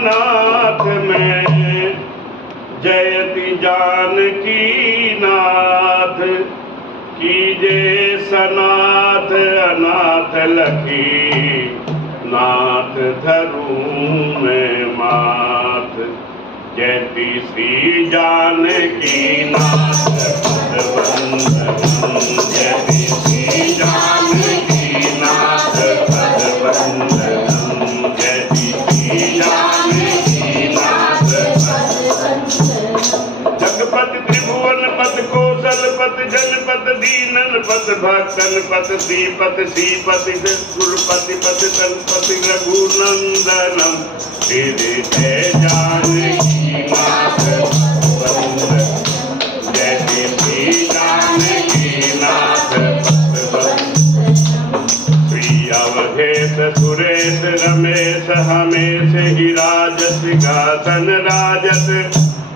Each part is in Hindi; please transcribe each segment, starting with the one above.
अनाथ में, जयति जानकी नाथ। कीजे सनाथ अनाथ लखी, नाथ धरूं में माथ। जयति श्री जानकी नाथ पदवंदनम, जयति श्री जानकी नाथ पदवंदनम, जयति श्री जानकी नाथ पदवंदनम। जगपति त्रिभुवन पद कौशल पद जनपद दीनन पद भक्तन पद श्रीपति श्रीपति सुरपति पति तनपति रघुनंदनम। श्री जय जानकी नाथ पदवंदनम, जय श्री जानकी नाथ पदवंदनम। श्री अवधेश सुरेश रमेश हमेश ही राजस गासन राजस।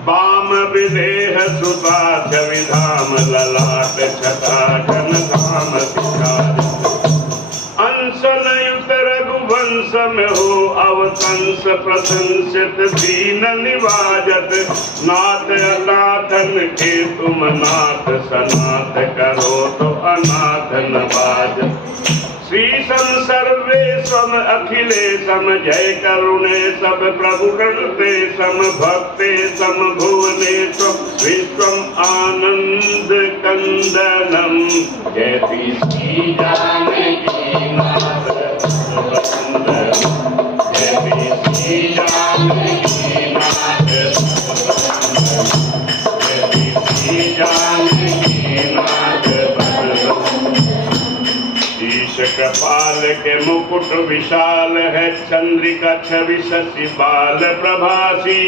वाम विदेह सुता विधाम ललाट छटा घन धाम सिखार। अंशनयुत रघुवंश में हो अवतंस प्रशंसित दीन निवाजत। नाथ अनाथन के तुम नाथ, सनाथ करो तो अनाथ नवाजत। श्री सम सर्वेशम अखिलेशम, जय करुणे सब प्रभु करते सम। भक्ते सम भुवनेशम, विश्वम आनंद कंदनम। जयति श्री जानकी नाथ पदवंदनम, जयति श्री जानकी नाथ पदवंदनम, जयति श्री जानकी नाथ पदवंदनम। शीश कपाल के मुकुट विशाल है, चंद्रिका छवि शशि बाल प्रभासी।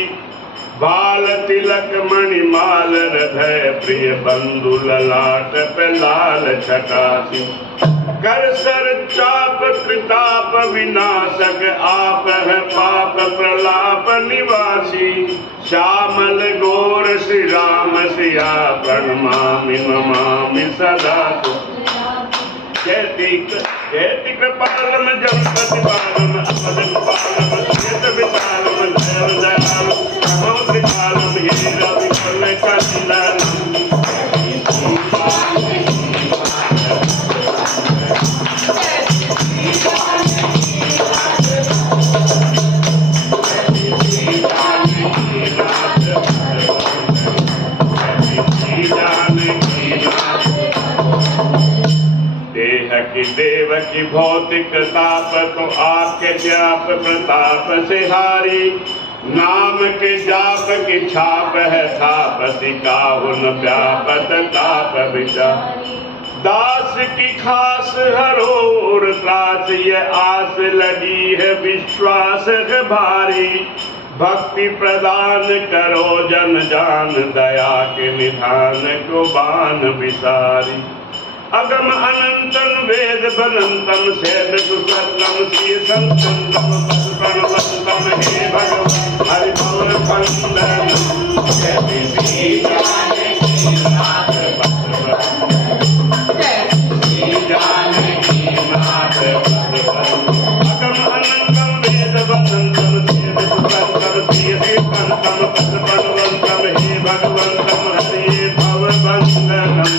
बाल तिलक मणिमाल हृदय प्रिय बंधु ललाट पे लाल छटासी। कर सर चाप कृताप विनाशक, आप है पाप प्रलाप निवासी। श्यामल गोर श्री राम सिया, प्रणमामि नमामि सदा। जयति कृपालम जगपति पालम, अपदन पालम श्वेत विशालम। दयाल दयाल नमो त्रिकालम, हीरा विफल कंदनम। की देव की भौतिक ताप, तो आपके जाप प्रताप से हारी। नाम के जाप की छाप है थाप, सिकाहुन व्यापत ताप विचारी। दास की खास हरोर त्रास, ये आस लगी है विश्वास है भारी। भक्ति प्रदान करो जन जान, दया के निधान को बान विसारी। अगम अनंतम वेद बनंतम, सेद सुसर्गम श्री संतम। पदप्रणवंतम हे भगवान हरि भवन कंदनम। जयति श्री जानकी नाथ पदवंदनम, जयति श्री जानकी नाथ पदवंदनम। अगम अनंतम वेद बनंतम, सेद सुसर्गम श्री संतम। पदप्रणवंतम हे भगवंतम हरि भवन कंदनम।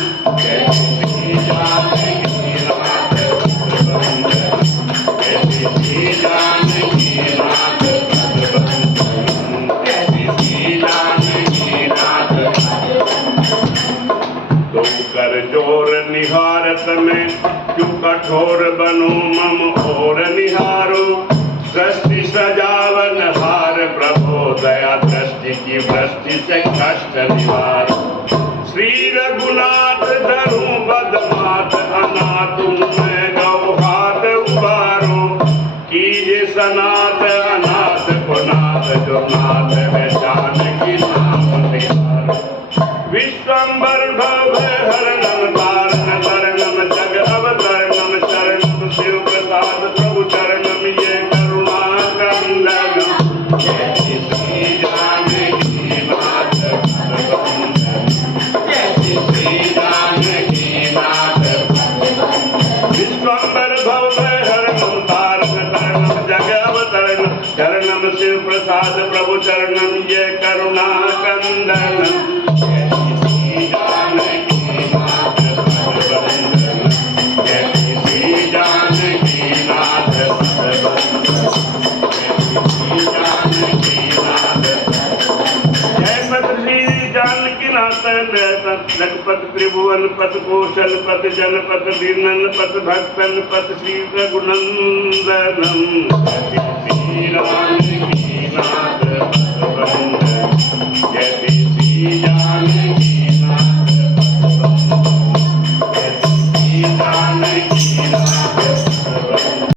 जोर निहारत में क्यों कठोर बनूं मम और निहारो। सृष्टि सजावन हार प्रभो, दया दृष्टि की वृष्टि से कष्ट निवारो। श्री रघुनाथ धरूं बदमात, अनाथ मैं गौ हाथ उबारो। कीजे सनाथ अनाथ को नाथ, जो नाथ है जानकी नाम तिहारो। विश्वम्बर भव हरणम तारण, तरणम जग अवतरणम। शरणम शिव प्रसाद प्रभु चरणम, ये करुणा कंदनम। जयति श्री जानकी नाथ पदवंदनम, जयति श्री जानकी शिव प्रसाद प्रभु चरणम जय करुणा कंदनम जय श्री जानकी नाथ पद बंदनम जय श्री जानकी नाथ पद बंदनम जय श्री जानकी नाथ जय पद श्री जानकी नाथ लखपत त्रिभुवन पत कौशल पत जनपत दीनन पत भक्तन पत श्री रघुनंदनम जय श्री जानकी नाथ